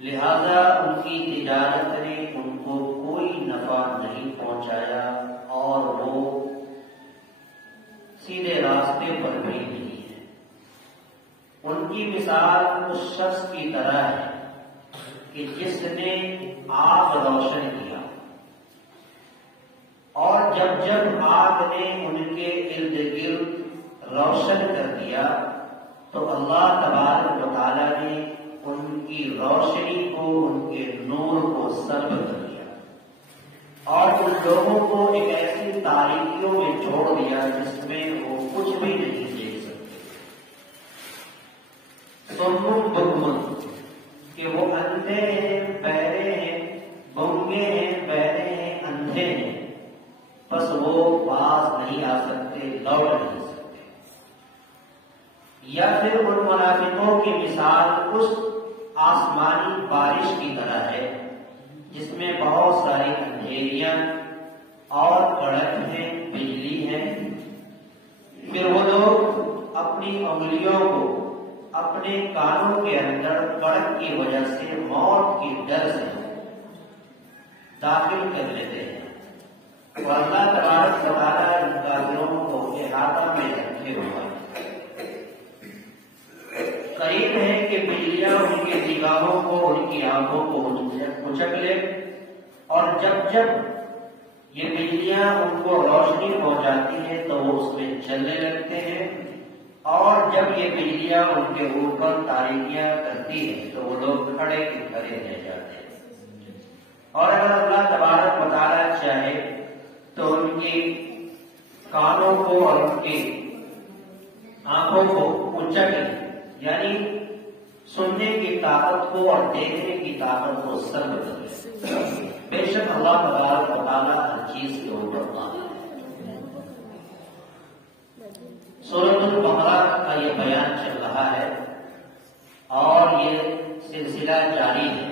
لہذا ان کی تجارت نے ان کو کوئی نفع نہیں پہنچایا اور وہ سیدھے راستے پر بھی نہیں ہے۔ ان کی مثال اس شخص کی طرح ہے کہ جس نے آگ روشن کیا، اور جب جب آگ نے ان کے ارد گرد روشن کر دیا تو اللہ تبارک و تعالیٰ نے ان کی روشنی کو، ان کے نور کو سلب کر دیا اور ان لوگوں کو ایک ایسی تاریکیوں میں چھوڑ دیا جس میں وہ کچھ بھی نہیں دیکھ سکتے۔ سنم بکمن، کہ وہ اندھے ہیں، بہرے ہیں، گونگے ہیں، بہرے ہیں، اندھے ہیں، بس وہ باز نہیں آ سکتے، لوٹ نہیں سکتے۔ یا پھر ان منافقوں کی مثال اس آسمانی بارش کی طرح ہے جس میں بہت ساری اندھیریاں اور کڑک ہیں، بجلی ہے، پھر وہ لوگ اپنی انگلیوں کو اپنے کانوں کے اندر کڑک کی وجہ سے، موت کی ڈر سے داخل کر لیتے ہیں، اور اللہ تبارک و تعالیٰ ان کافروں کو احاطہ میں رکھے ہوا ہے۔ قریب ہے کہ بجلیاں ان کی نگاہوں کو، ان کی آنکھوں کو کچک لے، اور جب جب یہ بجلیاں ان کو روشنی پہنچاتی ہیں تو وہ اس میں چلنے لگتے ہیں، اور جب یہ بجلیاں ان کے اوپر تاریکیاں کرتی ہیں تو وہ لوگ کھڑے کے کھڑے رہ جاتے ہیں۔ اور اگر اللہ تبارک و تعالیٰ چاہے تو ان کی کانوں کو اور ان کی آنکھوں کو کچک لے، یعنی سننے کی طاقت کو اور دیکھنے کی طاقت کو سلب کر لے۔ بے شک اللہ تبارک و تعالیٰ ہر چیز کے اوپر قادر ہے۔ سورۃ البقرہ کا یہ بیان چل رہا ہے اور یہ سلسلہ جاری ہے۔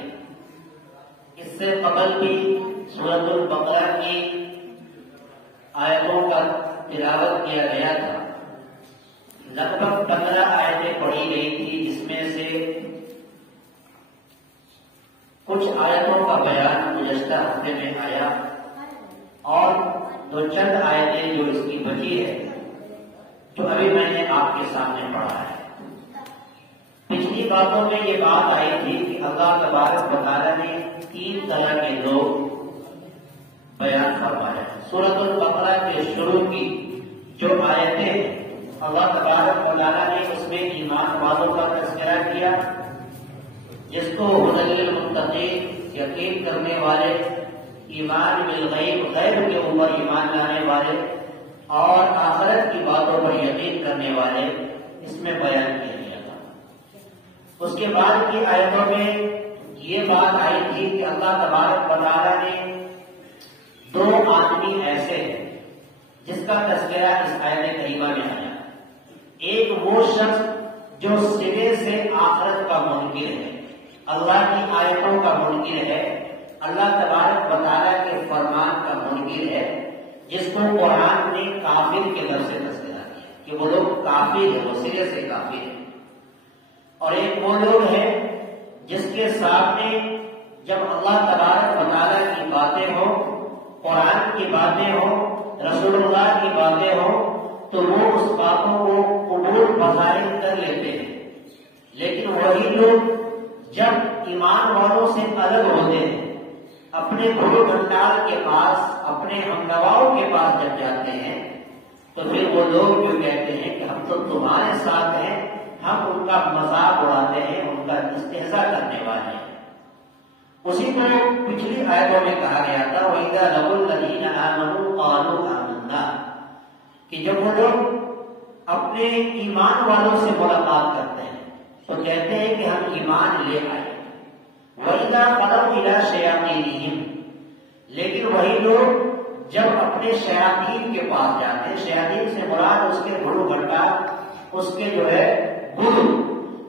اس سے قبل بھی سورۃ البقرہ کی آیتوں کا تلاوت کیا گیا تھا، لگ بھگ 15 آیتیں پڑھی گئی تھی، جس میں سے کچھ آیتوں کا بیان گزشتہ ہفتے میں آیا اور دو چند آیتیں جو اس کی بچی ہے جو ابھی میں نے آپ کے سامنے پڑھا ہے۔ پچھلی باتوں میں یہ بات آئی تھی کہ اللہ تبارک و تعالیٰ نے 3 طرح کے لوگ بیان فرمایا۔ سورۃ البقرہ کے شروع کی جو آیتیں اللہ تبارک و تعالیٰ نے اس میں ایمان والوں کا تذکرہ کیا، جس کو ہدی للمتقین، یقین کرنے والے، ایمان بالغیب، غیب کے اوپر ایمان لانے والے اور آخرت کی باتوں پر یقین کرنے والے، اس میں بیان کیا گیا تھا۔ اس کے بعد کی آیتوں میں یہ بات آئی تھی کہ اللہ تبارک و تعالیٰ نے 2 آدمی ایسے ہیں جس کا تذکرہ اس آیت کریمہ میں آیا۔ ایک وہ شخص جو سرے سے آخرت کا منکر ہے، اللہ کی آیتوں کا منکر ہے، اللہ تبارک و تعالیٰ کے فرمان کا منکر ہے، جس کو قرآن نے کافر کے لفظ سے تذکرہ کیا کہ وہ لوگ کافر ہیں، وہ سرے سے کافر ہیں۔ اور ایک وہ لوگ ہیں جس کے سامنے جب اللہ تبارک و تعالیٰ کی باتیں ہوں، قرآن کی باتیں ہوں، رسول اللہ کی باتیں ہوں، تو وہ اس باتوں کو قبول بظاہر کر لیتے ہیں، لیکن وہی لوگ جب ایمان والوں سے الگ ہوتے ہیں، اپنے گرو گھنٹال کے پاس، اپنے ہمنواؤں کے پاس جب جاتے ہیں، تو پھر وہ لوگ جو کہتے ہیں کہ ہم تو تمہارے ساتھ ہیں، ہم ان کا مذاق اڑاتے ہیں، ان کا استہزاء کرنے والے ہیں۔ اسی کو پچھلی آیتوں میں کہا گیا تھا وَإِذَا لَقُوا الَّذِينَ آمَنُوا قَالُوا آمَنَّا، کہ جب وہ لوگ اپنے ایمان والوں سے ملاقات کرتے ہیں تو کہتے ہیں کہ ہم ایمان لے آئے۔ وَإِذَا خَلَوْا إِلَىٰ شَيَاطِینِهِمْ، لیکن وہی لوگ جب اپنے شیاطین کے پاس جاتے ہیں، شیاطین سے مراد اس کے گرو گھنٹا، اس کے جو ہے گرو،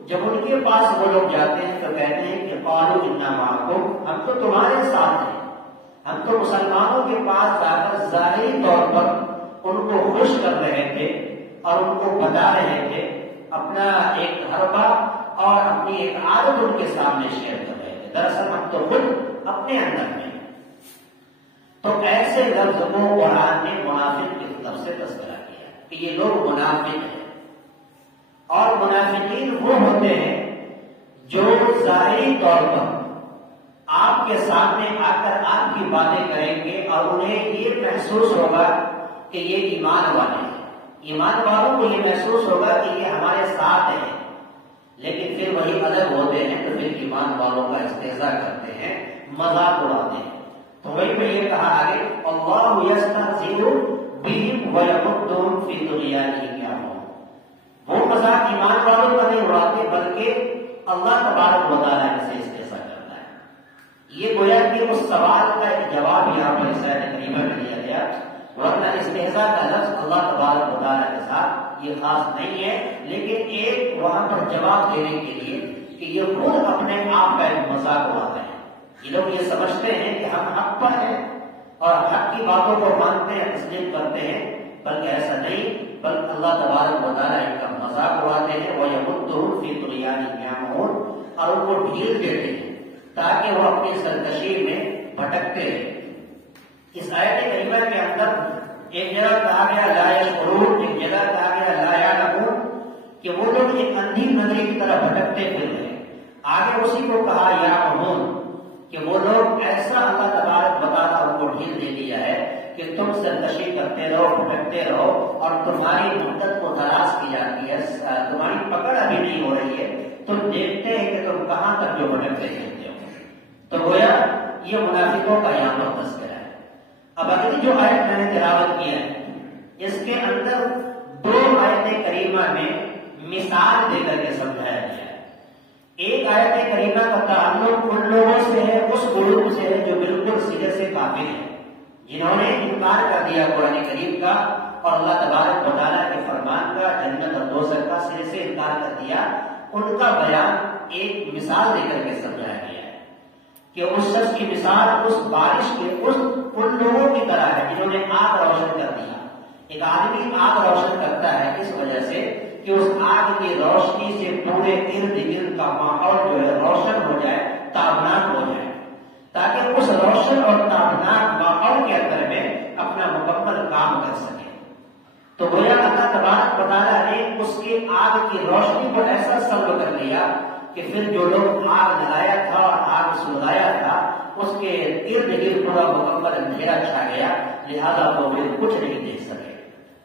جب ان کے پاس وہ لوگ جاتے ہیں تو کہتے ہیں کہ قَالُوا إِنَّا مَعَكُمْ، ہم تو تمہارے ساتھ ہیں۔ ہم تو مسلمانوں کے پاس جا کر ظاہری طور پر ان کو خوش کر رہے تھے اور ان کو بتا رہے تھے، اپنا ایک حربہ اور اپنی ایک عادت ان کے سامنے شیئر کر رہے تھے، دراصل ہم تو خود اپنے اندر میں۔ تو ایسے لفظ کو قرآن نے منافق کی طرف سے تذکرہ کیا کہ یہ لوگ منافق ہیں، اور منافقین وہ ہوتے ہیں جو ظاہری طور پر آپ کے سامنے آ کر آپ کی باتیں کریں گے اور انہیں یہ محسوس ہوگا کہ یہ ایمان والے ہیں، ایمان والوں کو یہ محسوس ہوگا کہ یہ ہمارے ساتھ ہیں، لیکن پھر وہی الگ ہوتے ہیں تو پھر ایمان والوں کا استہزاء کرتے ہیں، مذاق اڑاتے ہیں۔ تو وہی میں یہ کہا آگے اللہ یستہزئ بہم ویمدہم فی طغیانہم یعمہون، وہ مذاق ایمان والوں کا نہیں اڑاتے بلکہ اللہ تبارک و تعالیٰ سے استہزاء کرتا ہے۔ یہ گویا کہ اس سوال کا ایک جواب یہاں پر اس آیت کریمہ میں دیا گیا، ورنہ استہزاء کا لفظ اللہ تبارک و تعالیٰ کے ساتھ یہ خاص نہیں ہے، لیکن ایک وہاں پر جواب دینے کے لیے کہ یہ خود اپنے آپ کا ایک مذاق اڑاتے ہیں۔ یہ لوگ یہ سمجھتے ہیں کہ ہم حق پر ہیں اور حق کی باتوں کو مانتے ہیں، تسلیم کرتے ہیں، بلکہ ایسا نہیں، بلکہ اللہ تبارک و تعالیٰ ان کا مذاق اڑاتے ہیں، وَيَمُدُّهُمْ فِي طُغْيَانِهِمْ يَعْمَهُونَ، اور ان کو ڈھیل دیتے ہیں تاکہ وہ اپنی سرکشی میں بھٹکتے رہیں۔ اس آیت کریمہ کے اندر ایک جگہ کہا گیا لا یشعرون، ایک جگہ کہا گیا لا یعلمون، کہ وہ لوگ ایک اندھی نظری کی طرح بھٹکتے پھر رہے۔ آگے اسی کو کہا یعمہون، کہ وہ لوگ ایسا اللہ تبارک و تعالیٰ ان کو ڈھیل دے دیا ہے کہ تم سرکشی کرتے رہو، بھٹکتے رہو، اور تمہاری مدت کو دراز کی جاتی ہے، تمہاری پکڑ ابھی نہیں ہو رہی ہے، تم دیکھتے ہیں کہ تم کہاں تک جو بھٹکتے رہتے ہو۔ تو گویا یہ منافقوں کا یہاں پر تذکرہ ہے۔ اب اگلی جو آیت میں نے تلاوت کی ہے اس کے اندر 2 آیت کریمہ میں مثال دے کر کے سمجھایا گیا ہے۔ ایک آیت کریمہ کا تعلق ان لوگوں سے ہے، اس گروپ سے ہے جو بالکل سرے سے کافر ہیں، جنہوں نے انکار کر دیا قرآن کریم کا اور اللہ تبارک و تعالیٰ کے فرمان کا، جنت اور دوزخ کا سرے سے انکار کر دیا۔ ان کا بیان ایک مثال دے کر کے سمجھایا گیا ہے کہ اس شخص کی مثال اس بارش کے ان لوگوں کی طرح ہے جنہوں نے آگ روشن کر دیا۔ ایک آدمی آگ روشن کرتا ہے اس وجہ سے کہ اس آگ کی روشنی سے پورے ارد گرد کا ماحول جو ہے روشن ہو جائے، تابناک ہو جائے، تاکہ اس روشن اور تابناک ماحول کے اندر میں اپنا مکمل کام کر سکے۔ تو گویا اللہ تبارک و تعالیٰ نے اس کی آگ کی روشنی کو ایسا سلب کر لیا کہ پھر جو لوگ آگ لگایا تھا اور آگ سلگایا تھا، اس کے ارد گرد پورا مکمل اندھیرا چھا گیا، لہذا وہ کچھ نہیں دیکھ سکے۔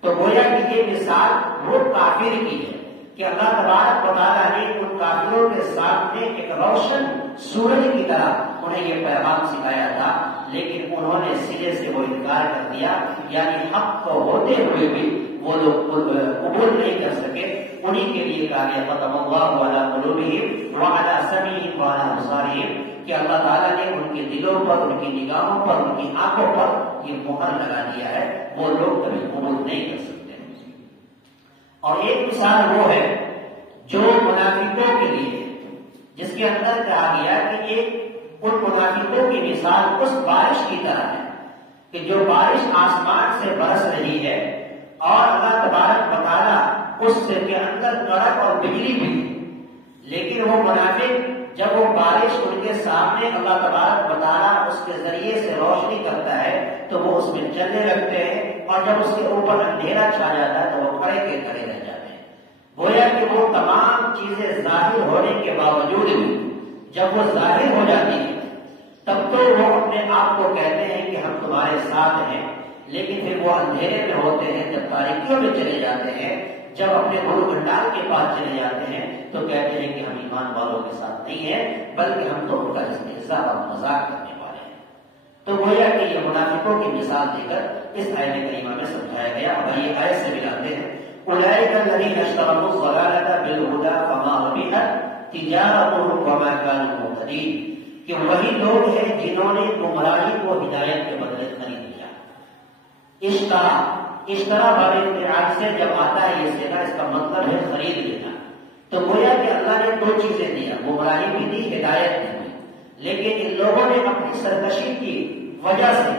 تو گویا کہ یہ مثال وہ کافر کی ہے کہ اللہ تبارک و تعالیٰ نے ان کافروں کے سامنے ایک روشن سورج کی طرح انہیں یہ پیغام سکھایا تھا، لیکن انہوں نے سرے سے وہ انکار کر دیا، یعنی حق کو ہوتے ہوئے بھی وہ لوگ قبول نہیں کر سکے۔ انہیں کے لیے کہا گیا ختم اللہ علی قلوبہم وعلی سمعہم وعلی ابصارہم، کہ اللہ تعالیٰ نے ان کے دلوں پر، ان کی نگاہوں پر، ان کی آنکھوں پر یہ مہر لگا دیا ہے، وہ لوگ کبھی قبول نہیں کر سکتے۔ اور ایک مثال وہ ہے جو منافقوں کے لیے، جس کے اندر کہا گیا کہ ایک ان منافقوں کی مثال اس بارش کی طرح ہے کہ جو بارش آسمان سے برس رہی ہے اور اللہ تبارک و تعالیٰ اس سے کے اندر کڑک اور بجلی بھی، لیکن وہ منافق جب وہ بارش ان کے سامنے اللہ تبارک و تعالیٰ اس کے ذریعے سے روشنی کرتا ہے تو وہ اس میں چلنے لگتے ہیں، اور جب اس کے اوپر اندھیرا چھا جاتا ہے تو وہ کھڑے کے کھڑے رہ جاتے ہیں۔ گویا کہ وہ تمام چیزیں ظاہر ہونے کے باوجود بھی جب وہ ظاہر ہو جاتی ہے تب تو وہ اپنے آپ کو کہتے ہیں کہ ہم تمہارے ساتھ ہیں، لیکن پھر وہ اندھیرے میں ہوتے ہیں، جب تاریکیوں میں چلے جاتے ہیں، جب اپنے گرو بھنڈار کے پاس چلے جاتے ہیں تو کہتے ہیں کہ ہم ایمان والوں کے ساتھ نہیں ہیں، بلکہ ہم تو ان کا استہزاء اور مذاق کرنے والے ہیں۔ تو گویا کہ یہ منافقوں کی مثال دے کر اس آیت کریمہ میں سمجھایا گیا، اور یہ آیت سے ملاتے ہیں اولئک الذین اشتروا الضلالۃ بالہدی فما ربحت تجارتهم وما كانوا مهتدین، کہ وہی لوگ ہیں جنہوں نے گمراہی کو ہدایت کے بدلے خرید لیا۔ اشترا والے اعتراض سے جب آتا ہے یہ صیغہ، اس کا مطلب ہے خرید لینا۔ تو گویا کہ اللہ نے دو چیزیں دیا، گمراہی بھی دی، ہدایت بھی دی، لیکن ان لوگوں نے اپنی سرکشی کی وجہ سے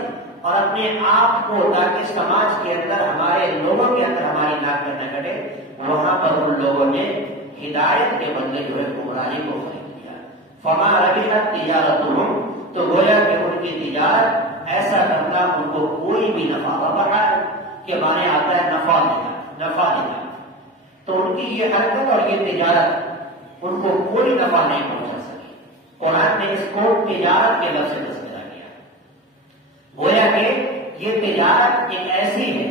اور اپنے آپ کو، تاکہ سماج کے اندر ہمارے لوگوں کے اندر ہماری ناک نہ کٹے، وہاں پر ان لوگوں نے ہدایت کے بدلے جو ہے گمراہی کو خرید لیا۔ فما ربحت تجارتهم، تو گویا کہ ان کی تجارت ایسا کرنا ان کو کوئی بھی نفع ربح کے معنی آتا ہے نفع دینا، تو ان کی یہ حرکت اور یہ تجارت ان کو کوئی نفع نہیں پہنچا سکی۔ قرآن نے اس کو تجارت کے لفظ سے تذکرہ کیا، گویا کہ یہ تجارت ایک ایسی ہے،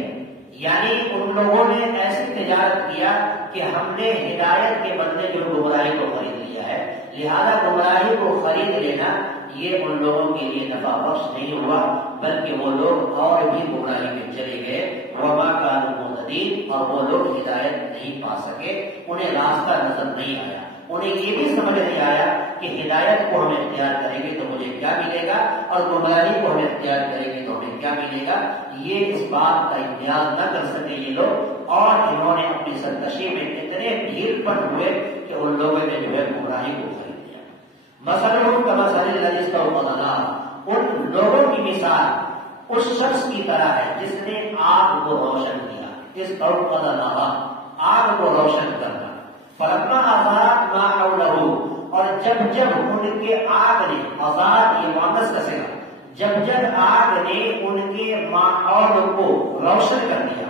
یعنی ان لوگوں نے ایسی تجارت کیا کہ ہم نے ہدایت کے بدلے جو گمراہی کو خرید لیا ہے، لہذا گمراہی کو خرید لینا یہ ان لوگوں کے لیے نفع بخش نہیں ہوا، بلکہ وہ لوگ اور بھی گمراہی میں چلے گئے۔ وما كانوا مهتدین، اور وہ لوگ ہدایت نہیں پا سکے، انہیں راستہ نظر نہیں آیا، انہیں یہ بھی سمجھ نہیں آیا کہ ہدایت کو ہم اختیار کریں گے تو مجھے کیا ملے گا، اور گمراہی کو ہم اختیار کریں گے تو ہمیں کیا ملے گا۔ یہ اس بات کا امتیاز نہ کر سکے یہ لوگ، اور انہوں نے اپنی سرکشی میں اتنے ڈھیل پڑ ہوئے کہ ان لوگوں نے جو ہے گمراہی کو خرید لیا۔ مثلاً کمثل الذی استوقد نارا، ان لوگوں کی مثال اس شخص کی طرح ہے جس نے آگ کو روشن کیا۔ استوقد نارا، آگ کو روشن کرنا۔ فلما اضاءت ما حوله، اور جب ان کے آگ نے، اضاءت یہ مؤنث کا صیغہ، جب آگ نے ان کے ماحول کو روشن کر دیا،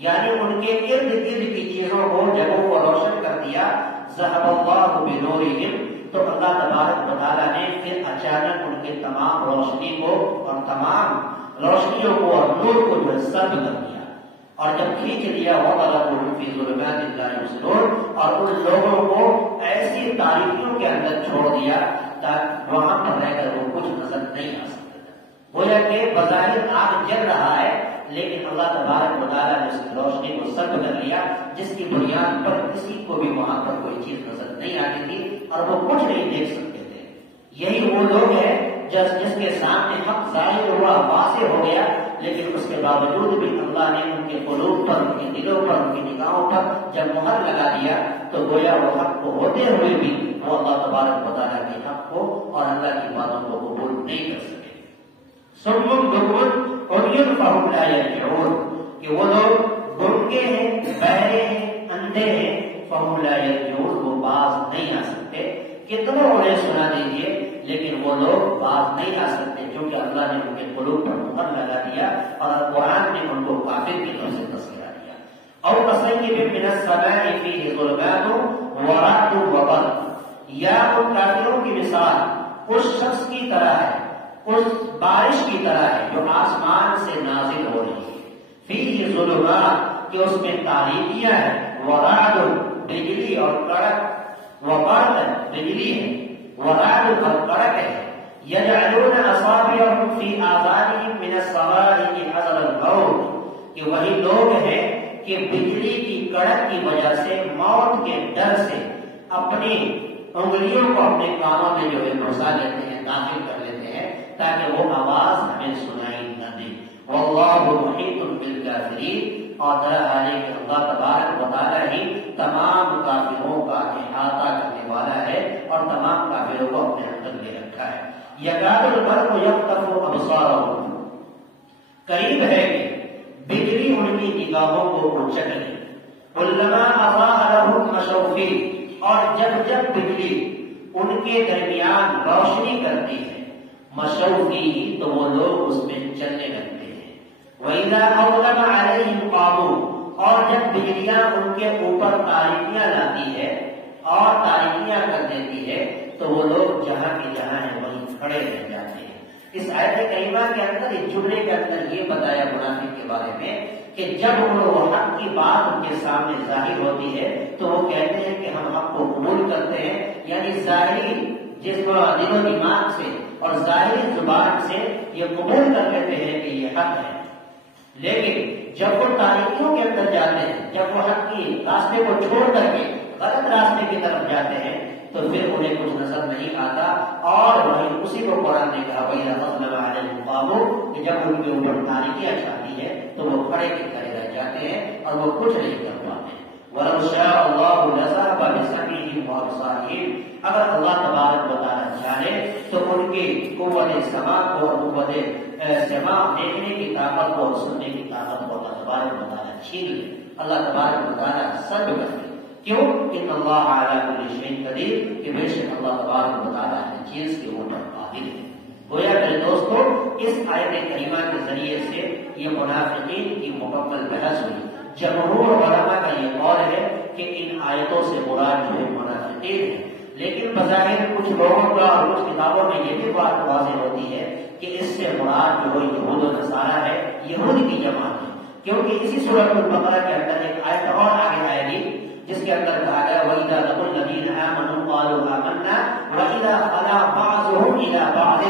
یعنی ان کے ارد گرد کی چیزوں کو، جگہوں کو روشن کر دیا، ذهب اللہ بنورہم، تو اللہ تبارک و تعالیٰ نے پھر اچانک ان کے تمام روشنی کو اور تمام روشنیوں کو اور نور کو جو ہے سلب کر دیا، اور جب کھینچ لیا وَقَلَبُهُمْ فِي ظُلُمَاتٍ لَا يُبْصِرُونَ، اور ان لوگوں کو ایسی تاریکیوں کے اندر چھوڑ دیا تاکہ وہاں پر رہ کر وہ کچھ نظر نہیں آ سکتا تھا۔ گویا کہ بظاہر آگ جل رہا ہے، لیکن اللہ تبارک و تعالیٰ نے اس کی روشنی کو سلب کر لیا، جس کی بنیاد پر کسی کو بھی وہاں پر کوئی چیز نظر نہیں آتی تھی اور وہ کچھ نہیں دیکھ سکتے تھے۔ یہی وہ لوگ ہیں جس کے سامنے حق ظاہر ہوا، واضح ہو گیا، لیکن اس کے باوجود بھی اللہ نے ان کے قلوب پر، ان کے دلوں پر، ان کی نگاہوں پر جب مہر لگا دیا تو گویا وہ حق کو ہوتے ہوئے بھی وہ اللہ تبارک و تعالیٰ کے حق کو اور اللہ کی باتوں کو قبول نہیں کر سکے۔ سم بکم عمی فہم لا یرجعون، کہ وہ لوگ گنگے ہیں، بہرے ہیں، اندھے ہیں، فہم لا یرجعون، وہ باز نہیں آ سکتے۔ کتنوں انہیں سنا دیجیے لیکن وہ لوگ باز نہیں آ سکتے، کیونکہ اللہ نے ان کے قلوب پر مہر لگا دیا اور قرآن نے ان کو کافر کی طرف سے تذکرہ دیا۔ اور کصیب من السماء فیہ ظلمات ورعد وبرق، یا ان کافروں کی مثال اس شخص کی طرح ہے اس بارش کی طرح ہے جو آسمان سے نازل ہو رہی ہے، فیہ ظلمات کہ اس میں تاریکیاں ہیں، ورعد بجلی اور کڑک، وبرق بجلی ہے، ورعد اور کڑک ہے، یجعلون اصابعهم فی آذانهم من الصواعق حذر الموت کہ وہی لوگ ہیں کہ بجلی کی کڑک کی وجہ سے، موت کے ڈر سے اپنی انگلیوں کو اپنے کانوں میں جو ہے گھسا لیتے ہیں، داخل کر لیتے ہیں تاکہ وہ آواز ہمیں سنائی نہ دے۔ واللہ محیط بالکافرین، اور درحال ہے کہ اللہ تبارک و تعالی ہی تمام کافروں کا احاطہ کرنے والا ہے اور تمام کافروں کو اپنے اندر لے رکھا ہے۔ یکاد البرق یخطف ابصارهم، قریب ہے کہ بجلی ان کی نگاہوں کو اچک لے، علما اضاء لهم مشوا فیہ، اور جب جب بجلی ان کے درمیان روشنی کرتی ہے، مشوا فیہ تو وہ لوگ اس میں چلنے لگتے ہیں، وَإِذَا أَظْلَمَ عَلَيْهِمْ قَامُوا، اور جب بجلیاں ان کے اوپر تاریکیاں لاتی ہے اور تاریکیاں کر دیتی ہے تو وہ لوگ جہاں کی جہاں ہیں وہیں کھڑے رہ جاتے ہیں۔ اس آیت کریمہ کے اندر، اس جملے کے اندر یہ بتایا منافق کے بارے میں کہ جب وہ حق کی بات ان کے سامنے ظاہر ہوتی ہے تو وہ کہتے ہیں کہ ہم حق کو قبول کرتے ہیں، یعنی ظاہری جسم و دل و دماغ سے اور ظاہری زبان سے یہ قبول کر لیتے ہیں کہ یہ حق ہے، لیکن جب وہ تاریکیوں کے اندر جاتے ہیں، جب وہ حق کی راستے کو چھوڑ کر کے غلط راستے کی طرف جاتے ہیں تو پھر انہیں کچھ نظر نہیں آتا، اور وہی اسی کو قرآن نے کہا وَإِذَا أَظْلَمَ عَلَيْهِمْ قَامُوا کہ جب ان کے اوپر تاریکیاں چھاتی ہے تو وہ کھڑے کے کھڑے رہ جاتے ہیں اور وہ کچھ نہیں کر پاتے۔ وَلَوْ شَاءَ اللَّهُ لَذَهَبَ بِسَمْعِهِمْ وَأَبْصَارِهِمْ، اگر اللہ تبارک و تعالی چاہے تو ان کی قوت سماع کو اور قوت سماع دیکھنے کی طاقت کو اور سننے کی طاقت کو اللہ تبارک و تعالی چھین لے، اللہ تبارک و تعالی سلب کر لے۔ کیوں؟ ان اللہ علی کل شیء قدیر، کہ بے شک اللہ تبارک و تعالی ہر چیز کے اوپر قادر ہے۔ گویا میرے دوستو، اس آیت کریمہ کے ذریعے سے یہ منافقین کی مکمل بحث ہوئی۔ جمہور علماء کا یہ قول ہے کہ ان آیتوں سے مراد جو ہے منافقین ہے، لیکن بظاہر کچھ لوگوں کا اور کچھ کتابوں میں یہ بھی بات واضح ہوتی ہے کہ اس سے مراد جو ہے یہود و نصارہ ہے، یہود کی جماعت ہے، کیونکہ اسی سورۃ البقرہ کے اندر ایک آیت اور آگے آئے گی جس کے اندر کہا گیا وَإِذَا لَقُوا الَّذِينَ آمَنُوا قَالُوا آمَنَّا وَإِذَا خَلَا بَعْضُهُمْ إِلَىٰ بَعْضٍ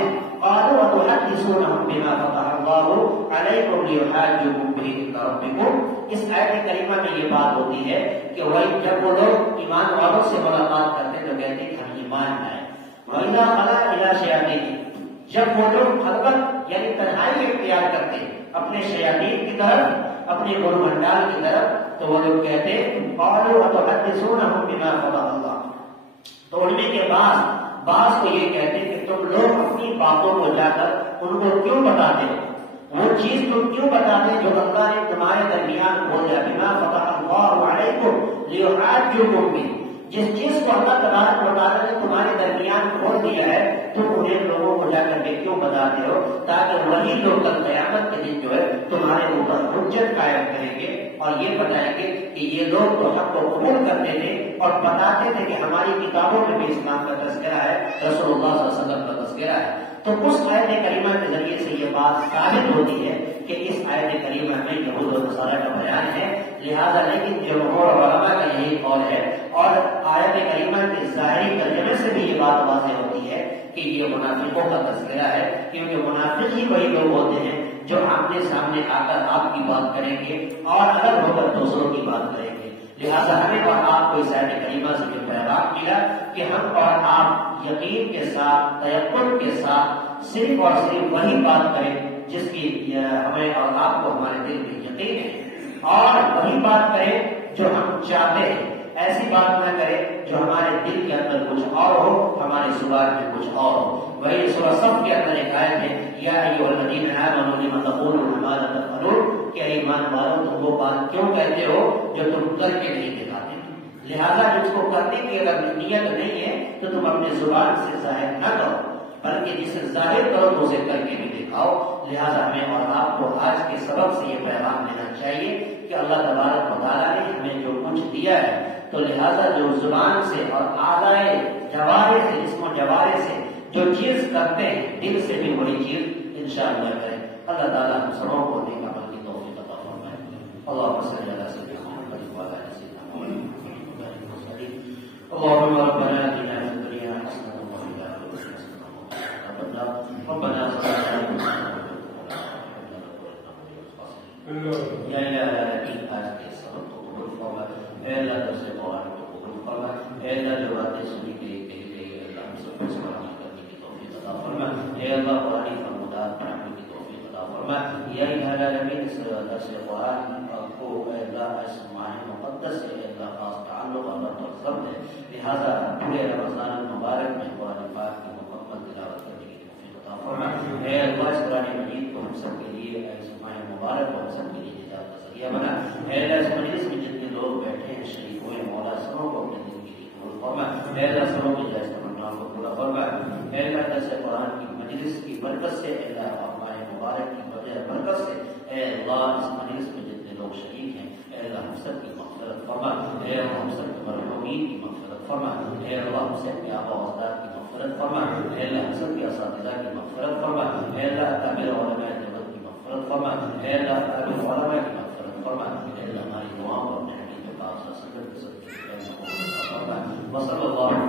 قَالُوا أَتُحَدِّثُونَهُم بِمَا فَتَحَ اللَّهُ عَلَيْكُمْ لِيُحَاجُّوكُم بِهِ عِندَ رَبِّكُمْ۔ اس آیت کریمہ میں یہ بات ہوتی ہے کہ وہی جب وہ لوگ ایمان والوں سے ملاقات کرتے تو کہتے کہ ہم ایمان لائے، وَإِذَا خَلَا إِلَىٰ شَيَاطِينِهِمْ، جب وہ لوگ خلوت یعنی تنہائی اختیار کرتے اپنے شیاطین کی طرف، اپنے گرو منڈال کی طرف، تو وہ لوگ کہتے قالوا اتحدثونهم بما فتح اللہ، تو اڑنے کے بعض کو یہ کہتے کہ تم لوگ اپنی باتوں کو جا کر ان کو کیوں بتاتے ہو، وہ چیز تم کیوں بتاتے جو اللہ نے تمہارے درمیان کھولا، بما فتح اللہ علیکم لیحاجوکم بہ، جس چیز کو اللہ تبارک و تعالی نے تمہارے درمیان کھول دیا ہے تم انہیں لوگوں کو جا کر کے کیوں بتاتے ہو، تاکہ وہی لوگ کل قیامت کے دن جو ہے تمہارے اوپر حجت قائم کریں گے اور یہ بتائیں گے کہ یہ لوگ تو حق کو قبول کرتے تھے اور بتاتے تھے کہ ہماری کتابوں میں بھی اسلام کا تذکرہ ہے، رسول اللہ صلی اللہ علیہ وسلم کا تذکرہ ہے۔ تو اس آیت کریمہ کے ذریعے سے یہ بات ثابت ہوتی ہے کہ اس آیت کریمہ میں یہود و نصارہ کا بیان ہے، لہذا لیکن جمہور علماء کا یہی قول ہے، اور آیت کریمہ کے ظاہری ترجمے سے بھی یہ بات واضح ہوتی ہے کہ یہ منافقوں کا تذکرہ ہے، کیونکہ منافق ہی وہی لوگ ہوتے ہیں جو آمنے سامنے آ کر آپ کی بات کریں گے اور الگ ہو کر دوسروں کی بات کریں گے۔ لہذا ہمیں اور آپ کو اس آیت کریمہ سے جو پیغام ملا کہ ہم اور آپ یقین کے ساتھ، تیقن کے ساتھ صرف اور صرف وہی بات کریں جس کی ہمیں اور آپ کو ہمارے دل میں یقین ہے، اور وہی بات کریں جو ہم چاہتے ہیں، ایسی بات نہ کرے جو ہمارے دل کے اندر کچھ اور ہو، ہماری زبان میں کچھ اور ہو۔ وہی سورہ صف کے اندر ایک آیت ہے یا ایھا الذین آمنوا لم تقولون ما لا تفعلون، کہ ایمان والوں تم وہ بات کیوں کہتے ہو جو تم کر کے نہیں دکھاتے۔ لہذا جس کو کرنے کی اگر نیت نہیں ہے تو تم اپنے زبان سے ظاہر نہ کرو، بلکہ جسے ظاہر کرو تو اسے کر کے بھی دکھاؤ۔ لہذا ہمیں اور آپ کو آج کے سبق سے یہ پیغام دینا چاہیے کہ اللہ تبارک و تعالیٰ نے ہمیں جو کچھ دیا ہے تو لہذا جو زبان سے اور اعضائے جوارے سے، جسم و جوارے سے جو چیز کرتے ہیں دل سے بھی بڑی چیز انشاءاللہ کریں. اللہ تعالیٰ ہم سبوں کو نیک عمل کی توفیق عطا فرمائے. اللهم صل على سيدنا محمد وعلى آل سيدنا محمد. اللهم ربنا آتنا في الدنيا حسنة وفي الآخرة حسنة وقنا عذاب النار. ربنا ظلمنا أنفسنا یا الہ العالمین آج کے سبق کو قبول فرما. اے اللہ درس قرآن کو قبول فرما. اے اللہ جو باتیں سنی گئی کہی گئی اللہ ہم سب کو سمجھنے کرنے کی توفیق عطا فرما. اے اللہ قرآن فرمودات پڑھنے کی توفیق عطا فرما. یا الہ العالمین اس درس قرآن کو اے اللہ اس ماہ مقدس سے اے اللہ خاص تعلق اور ربط اور ضبط ہے، لہذا پورے رمضان المبارک میں قرآن پاک کی مکمل تلاوت کرنے کی توفیق عطا فرما. اے اللہ اس قرآن مجید کو ہم سب کے لیے اس ماہ مبارک کو ہم سب کے لیے ہدایت کا ذریعہ بنا. اے اللہ اس مجلس میں جتنے لوگ بیٹھے ہیں شریک ہوئے مولا سبوں کو اپنے دل کی قبول فرما. اے اللہ سبوں کی جائز تمنا کو پورا فرما. اے اللہ درس قرآن کی مجلس کی برکت سے اے اللہ ماہ مبارک کی برکت سے اے اللہ اس مجلس میں جتنے لوگ شریک ہیں اے اللہ ہم سب کی مغفرت فرما. اے اللہ ہم سب کے مرحومین کی مغفرت فرما. اے اللہ ہم سب کے آبا و اجداد کی مغفرت فرما. اے اللہ ہم سب کے اساتذہ کی مغفرت فرما. اے اللہ تعمیر علماء دیوبند کی مغفرت فرما. اے اللہ تعمیر علماء کی مغفرت فرما. اے اللہ ہماری دعاؤں اور اپنے حبیب پاک صلی اللہ علیہ وسلم کے صدقے فرما. وصلی اللہ